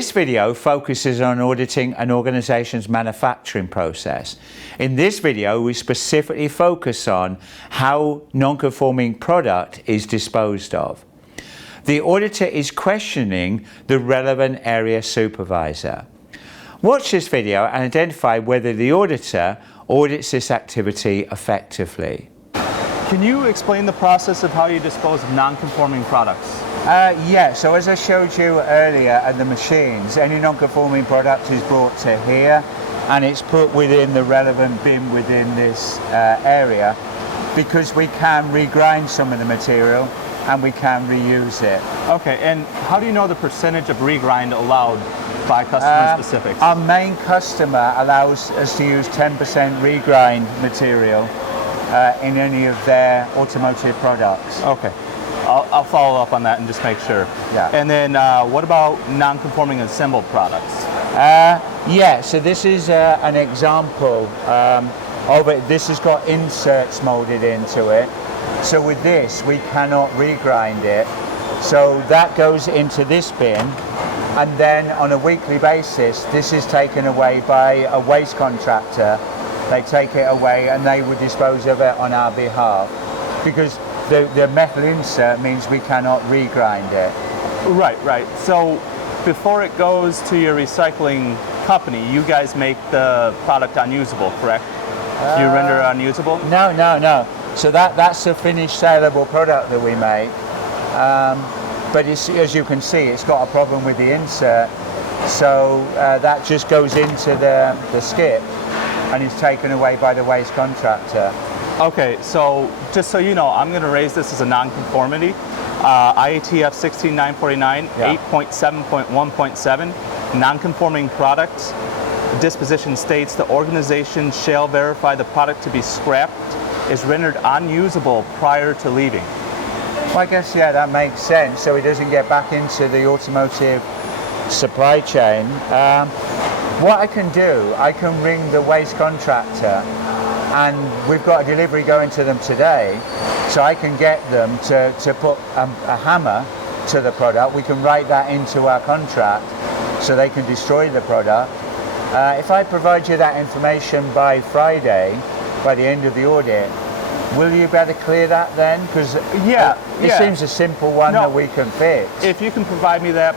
This video focuses on auditing an organization's manufacturing process. In this video, we specifically focus on how non-conforming product is disposed of. The auditor is questioning the relevant area supervisor. Watch this video and identify whether the auditor audits this activity effectively. Can you explain the process of how you dispose of non-conforming products? Yeah, so as I showed you earlier at the machines, any non-conforming product is brought to here and it's put within the relevant bin within this area, because we can regrind some of the material and we can reuse it. Okay, and how do you know the percentage of regrind allowed by customer specifics? Our main customer allows us to use 10% regrind material in any of their automotive products. Okay, I'll follow up on that and just make sure. Yeah. And then what about non-conforming assembled products? Yeah, so this is an example of it. This has got inserts molded into it. So with this, we cannot regrind it. So that goes into this bin, and then on a weekly basis, this is taken away by a waste contractor. They take it away and they would dispose of it on our behalf, because the metal insert means we cannot regrind it. Right. So before it goes to your recycling company, you guys make the product unusable, correct? You render it unusable? No. So that's a finished saleable product that we make. But as you can see, it's got a problem with the insert. So that just goes into the skip and is taken away by the waste contractor. Okay, so just so you know, I'm going to raise this as a non-conformity. IATF 16949, Yeah. 8.7.1.7, non-conforming products. Disposition states the organization shall verify the product to be scrapped is rendered unusable prior to leaving. Well, I guess, yeah, that makes sense. So it doesn't get back into the automotive supply chain. What I can do, I can ring the waste contractor, and we've got a delivery going to them today, so I can get them to put a hammer to the product. We can write that into our contract so they can destroy the product. If I provide you that information by Friday, by the end of the audit, will you be able to clear that then? Because it seems a simple one that we can fix. If you can provide me that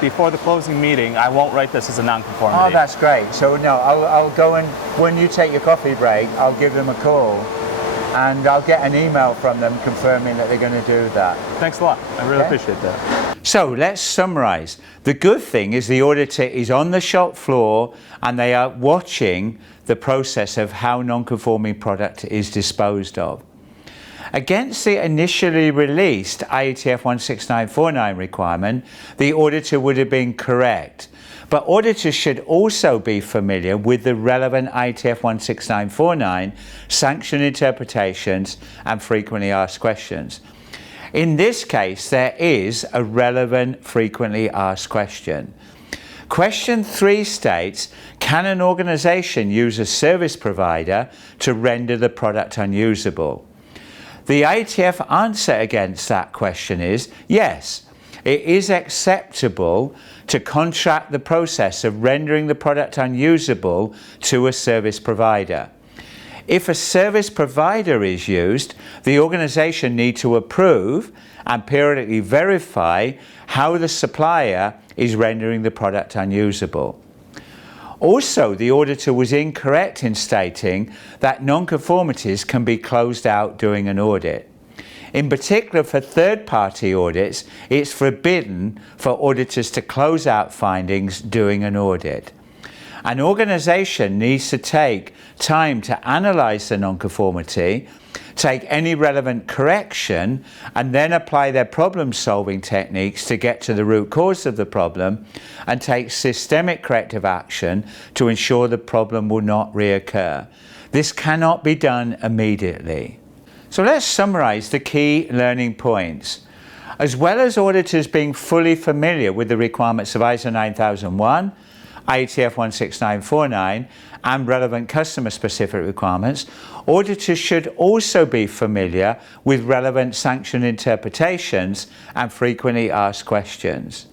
before the closing meeting, I won't write this as a non-conformity. Oh, that's great. So no, I'll go and when you take your coffee break, I'll give them a call and I'll get an email from them confirming that they're going to do that. Thanks a lot. I really appreciate that. So let's summarize. The good thing is the auditor is on the shop floor and they are watching the process of how non-conforming product is disposed of. Against the initially released IATF 16949 requirement, the auditor would have been correct. But auditors should also be familiar with the relevant IATF 16949 sanction interpretations and frequently asked questions. In this case, there is a relevant frequently asked question. Question 3 states, can an organization use a service provider to render the product unusable? The IATF answer against that question is yes. It is acceptable to contract the process of rendering the product unusable to a service provider. If a service provider is used, the organization needs to approve and periodically verify how the supplier is rendering the product unusable. Also, the auditor was incorrect in stating that non-conformities can be closed out during an audit. In particular, for third-party audits, it's forbidden for auditors to close out findings during an audit. An organization needs to take time to analyze the non-conformity, take any relevant correction, and then apply their problem-solving techniques to get to the root cause of the problem and take systemic corrective action to ensure the problem will not reoccur. This cannot be done immediately. So let's summarize the key learning points. As well as auditors being fully familiar with the requirements of ISO 9001, IATF 16949 and relevant customer-specific requirements, auditors should also be familiar with relevant sanction interpretations and frequently asked questions.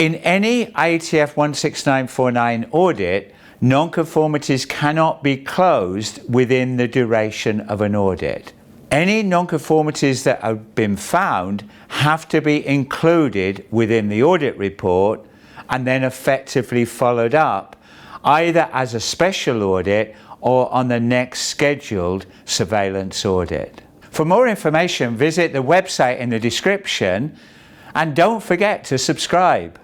In any IATF 16949 audit, nonconformities cannot be closed within the duration of an audit. Any nonconformities that have been found have to be included within the audit report and then effectively followed up either as a special audit or on the next scheduled surveillance audit. For more information, visit the website in the description and don't forget to subscribe.